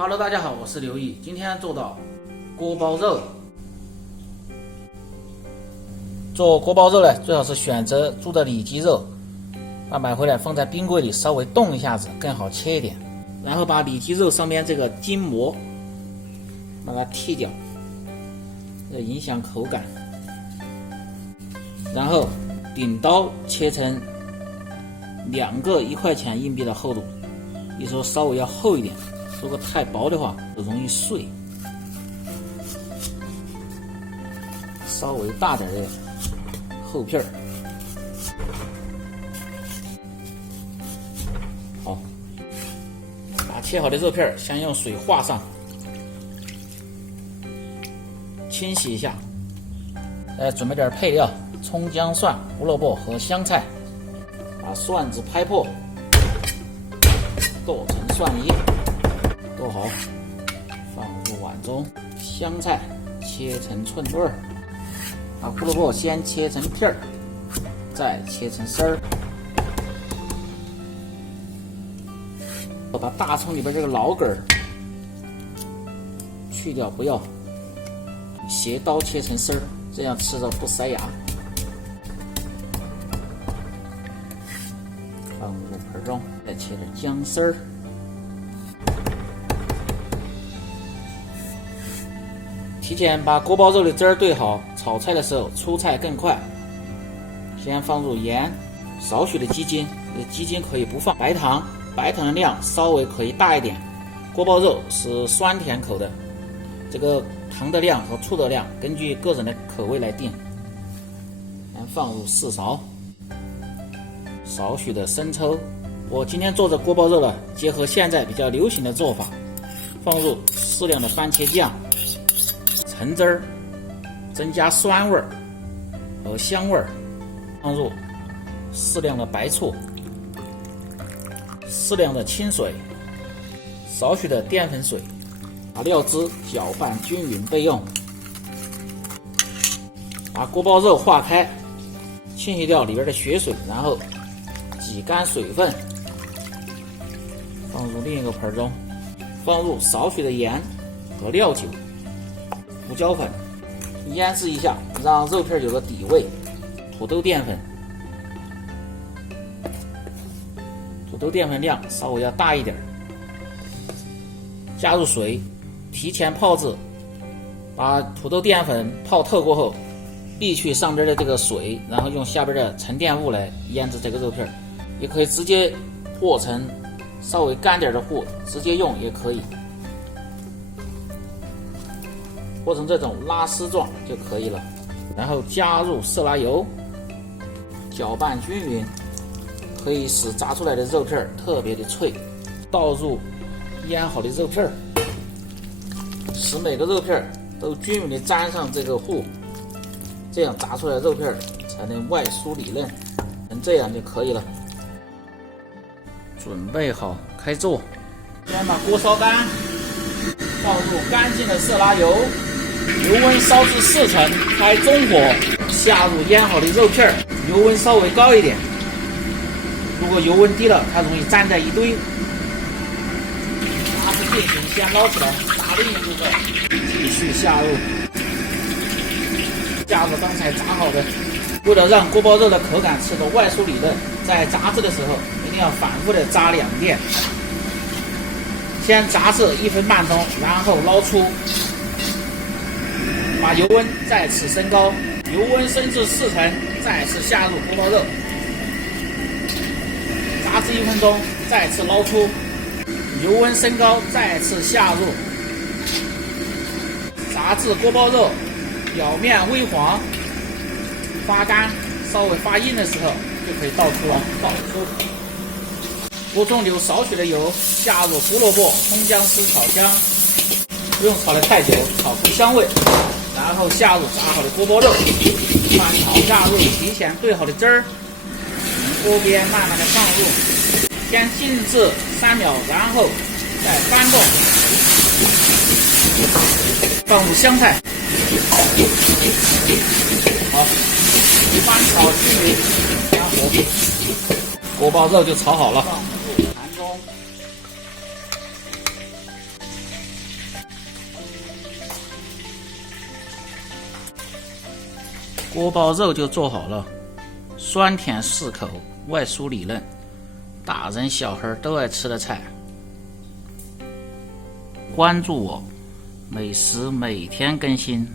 Hello， 大家好，我是刘毅，今天做到锅包肉。做锅包肉呢，最好是选择猪的里脊肉，买回来放在冰柜里稍微冻一下子，更好切一点。然后把里脊肉上面这个筋膜把它剔掉，这影响口感。然后顶刀切成2个1块钱硬币的厚度，也说稍微要厚一点，如果太薄的话容易碎。稍微大点的厚片儿。好，把切好的肉片先用水化上，清洗一下。再准备点配料：葱、姜、蒜、胡萝卜和香菜。把蒜子拍破，剁成蒜泥，剁好，放入碗中。香菜切成寸段儿。把胡萝卜先切成片儿，再切成丝儿。把大葱里边这个老梗儿去掉，不要，斜刀切成丝儿，这样吃着不塞牙。放入盆中，再切点姜丝儿。提前把锅包肉的汁儿兑好，炒菜的时候出菜更快。先放入盐，少许的鸡精，鸡精可以不放。白糖，白糖的量稍微可以大一点。锅包肉是酸甜口的，这个糖的量和醋的量根据个人的口味来定。先放入4勺，少许的生抽。我今天做的锅包肉呢，结合现在比较流行的做法，放入适量的番茄酱。橙汁儿，增加酸味和香味。放入适量的白醋，适量的清水，少许的淀粉水，把料汁搅拌均匀备用。把锅包肉化开，清洗掉里边的血水，然后挤干水分，放入另一个盆中，放入少许的盐和料酒。胡椒粉，腌制一下，让肉片有个底味。土豆淀粉，土豆淀粉量稍微要大一点。加入水，提前泡制，把土豆淀粉泡透过后，沥去上边的这个水，然后用下边的沉淀物来腌制这个肉片。也可以直接和成稍微干点的糊，直接用也可以。和成这种拉丝状就可以了，然后加入色拉油，搅拌均匀，可以使炸出来的肉片特别的脆。倒入腌好的肉片，使每个肉片都均匀的沾上这个糊，这样炸出来的肉片才能外酥里嫩，这样就可以了。准备好开做，先把锅烧干，放入干净的色拉油。油温烧至4成，开中火，下入腌好的肉片，油温稍微高一点。如果油温低了，它容易粘在一堆。拿出定型，先捞起来，打另一部分，继续下入。加入刚才炸好的。为了让锅包肉的口感吃得外酥里嫩，在炸制的时候一定要反复的炸2遍。先炸至1分半钟，然后捞出。把油温再次升高，油温升至4成，再次下入锅包肉，炸至1分钟，再次捞出，油温升高，再次下入，炸至锅包肉表面微黄、发干、稍微发硬的时候，就可以倒出了。倒出，锅中留少许的油，下入胡萝卜、葱姜丝炒香，不用炒得太久，炒出香味。然后下入炸好的锅包肉，翻炒下入提前兑好的汁儿，从锅边慢慢的放入，先静置3秒，然后再翻动，放入香菜，好，翻炒均匀，加火，锅包肉就炒好了。放入盘中，锅包肉就做好了，酸甜适口，外酥里嫩，大人小孩都爱吃的菜。关注我，美食每天更新。